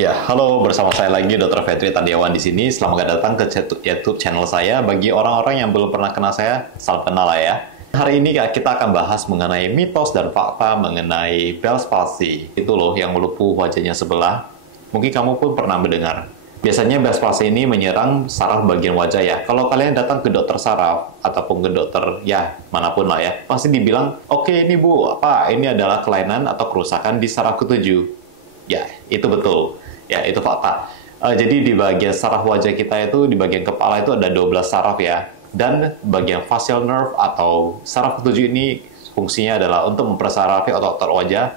Ya, halo, bersama saya lagi Dr. Fetri Tandiawan di sini. Selamat datang ke YouTube channel saya. Bagi orang-orang yang belum pernah kenal saya, salam kenal lah ya. Hari ini kita akan bahas mengenai mitos dan fakta mengenai Bell's palsy. Itu loh yang melumpuh wajahnya sebelah. Mungkin kamu pun pernah mendengar. Biasanya Bell's palsy ini menyerang saraf bagian wajah ya. Kalau kalian datang ke dokter saraf ataupun ke dokter ya manapun lah ya, pasti dibilang, oke ini bu, ini adalah kelainan atau kerusakan di saraf ketujuh. Ya, itu betul. Ya, itu fakta. Jadi di bagian saraf wajah kita itu, di bagian kepala itu ada 12 saraf ya. Dan bagian facial nerve atau saraf ketujuh ini fungsinya adalah untuk mempersarafi otot-otot wajah,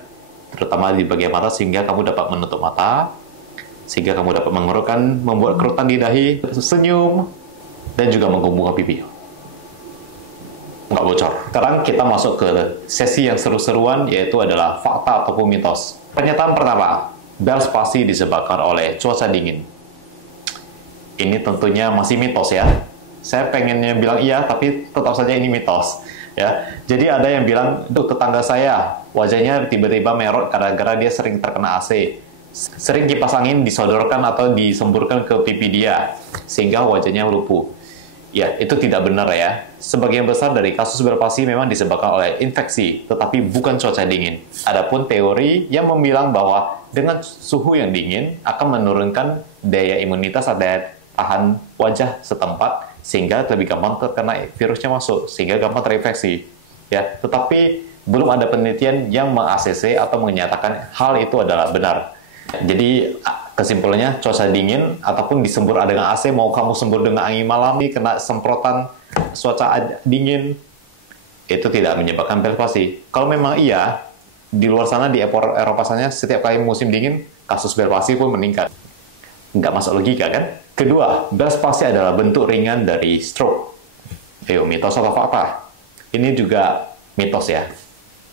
terutama di bagian mata, sehingga kamu dapat menutup mata, sehingga kamu dapat mengerutkan, membuat kerutan di dahi, senyum, dan juga menggembungkan pipi. Nggak bocor. Sekarang kita masuk ke sesi yang seru-seruan, yaitu adalah fakta ataupun mitos. Pernyataan pertama, Bell's palsy disebabkan oleh cuaca dingin. Ini tentunya masih mitos ya. Saya pengennya bilang iya, tapi tetap saja ini mitos. Ya, jadi ada yang bilang, untuk tetangga saya, wajahnya tiba-tiba merot gara-gara dia sering terkena AC. Sering kipas angin disodorkan atau disemburkan ke pipi dia, sehingga wajahnya lumpuh. Ya, itu tidak benar ya. Sebagian besar dari kasus Bell's palsy memang disebabkan oleh infeksi, tetapi bukan cuaca dingin. Adapun teori yang membilang bahwa dengan suhu yang dingin akan menurunkan daya imunitas atau daya tahan wajah setempat, sehingga lebih gampang terkena virusnya masuk, sehingga gampang terinfeksi. Ya, tetapi belum ada penelitian yang meng-ACC atau menyatakan hal itu adalah benar. Jadi kesimpulannya, cuaca dingin ataupun disembur dengan AC, mau kamu sembur dengan angin malam, kena semprotan cuaca dingin, itu tidak menyebabkan Bell's palsy. Kalau memang iya, di luar sana, di Eropa sana, setiap kali musim dingin, kasus Bell's palsy pun meningkat. Nggak masuk logika kan? Kedua, Bell's palsy adalah bentuk ringan dari stroke. Mitos atau fakta? Ini juga mitos ya.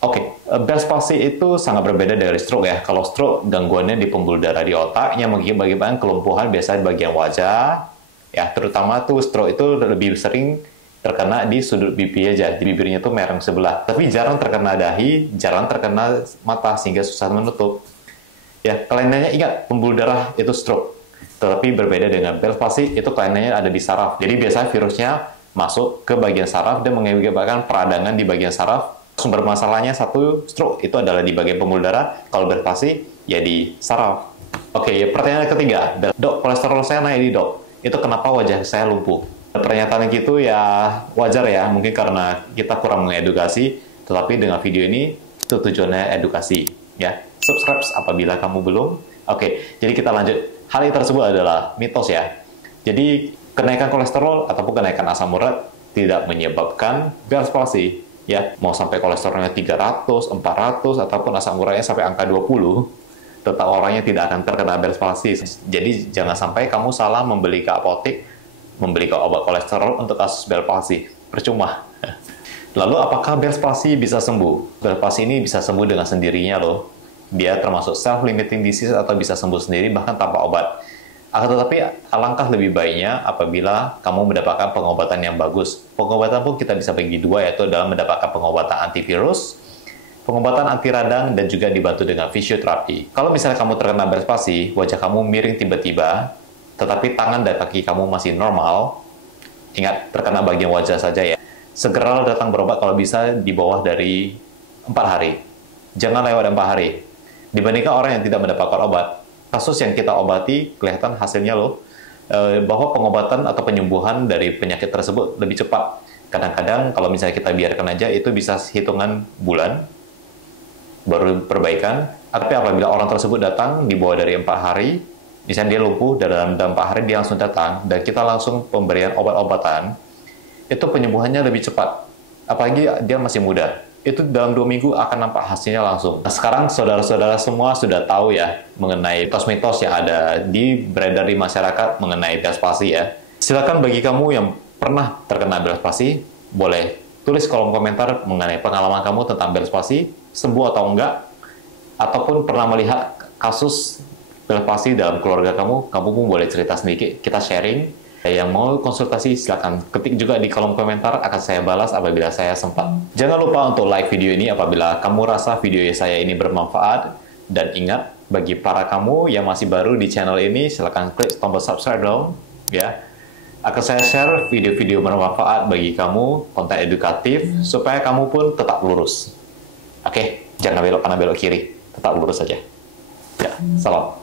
Oke, Bell's palsy itu sangat berbeda dari stroke ya. Kalau stroke, gangguannya di pembuluh darah di otak yang mengakibatkan kelumpuhan biasanya di bagian wajah. Ya, terutama tuh stroke itu lebih sering terkena di sudut pipi aja, di bibirnya tuh merem sebelah. Tapi jarang terkena dahi, jarang terkena mata, sehingga susah menutup. Ya, kelainannya ingat, pembuluh darah itu stroke. Tetapi berbeda dengan Bell's palsy, itu kelainannya ada di saraf. Jadi biasanya virusnya masuk ke bagian saraf dan mengakibatkan peradangan di bagian saraf. Sumber masalahnya satu stroke, itu adalah di bagian pembuluh darah. Kalau Bell's palsy, ya di saraf. Oke, pertanyaan ketiga. Dok, kolesterol saya naik dok. Itu kenapa wajah saya lumpuh? Pernyataan gitu ya wajar ya, mungkin karena kita kurang mengedukasi, tetapi dengan video ini itu tujuannya edukasi ya. Subscribe apabila kamu belum. Oke, jadi kita lanjut. Hal yang tersebut adalah mitos ya. Jadi kenaikan kolesterol ataupun kenaikan asam urat tidak menyebabkan Bell's palsy ya. Mau sampai kolesterolnya 300, 400 ataupun asam uratnya sampai angka 20, tetap orangnya tidak akan terkena Bell's palsy. Jadi jangan sampai kamu salah membeli ke apotek, membeli obat kolesterol untuk kasus Bell's palsy. Percuma. Lalu apakah Bell's palsy bisa sembuh? Bell's palsy ini bisa sembuh dengan sendirinya loh. Dia termasuk self-limiting disease atau bisa sembuh sendiri bahkan tanpa obat. Akan tetapi alangkah lebih baiknya apabila kamu mendapatkan pengobatan yang bagus. Pengobatan pun kita bisa bagi dua, yaitu dalam mendapatkan pengobatan antivirus, pengobatan anti radang, dan juga dibantu dengan fisioterapi. Kalau misalnya kamu terkena Bell's palsy, wajah kamu miring tiba-tiba, tetapi tangan dan kaki kamu masih normal, ingat, terkena bagian wajah saja ya. Segera datang berobat kalau bisa di bawah dari 4 hari. Jangan lewat 4 hari. Dibandingkan orang yang tidak mendapatkan obat, kasus yang kita obati kelihatan hasilnya loh, bahwa pengobatan atau penyembuhan dari penyakit tersebut lebih cepat. Kadang-kadang kalau misalnya kita biarkan aja, itu bisa hitungan bulan baru perbaikan. Tapi apabila orang tersebut datang di bawah dari 4 hari, misalnya dia lumpuh, dalam 4 hari dia langsung datang, dan kita langsung pemberian obat-obatan, itu penyembuhannya lebih cepat. Apalagi dia masih muda. Itu dalam 2 minggu akan nampak hasilnya langsung. Nah, sekarang saudara-saudara semua sudah tahu ya mengenai mitos-mitos yang ada beredar di masyarakat mengenai Bell's palsy ya. Silakan bagi kamu yang pernah terkena Bell's palsy, boleh tulis kolom komentar mengenai pengalaman kamu tentang Bell's palsy, sembuh atau enggak, ataupun pernah melihat kasus Bell's palsy dalam keluarga kamu pun boleh cerita sedikit, kita sharing. Yang mau konsultasi silakan ketik juga di kolom komentar, akan saya balas apabila saya sempat. Jangan lupa untuk like video ini apabila kamu rasa video saya ini bermanfaat, Dan ingat, bagi para kamu yang masih baru di channel ini, silahkan klik tombol subscribe dong, ya. Akan saya share video-video bermanfaat bagi kamu, konten edukatif, supaya kamu pun tetap lurus. Oke, jangan belok kanan belok kiri, tetap lurus saja. Ya, salam.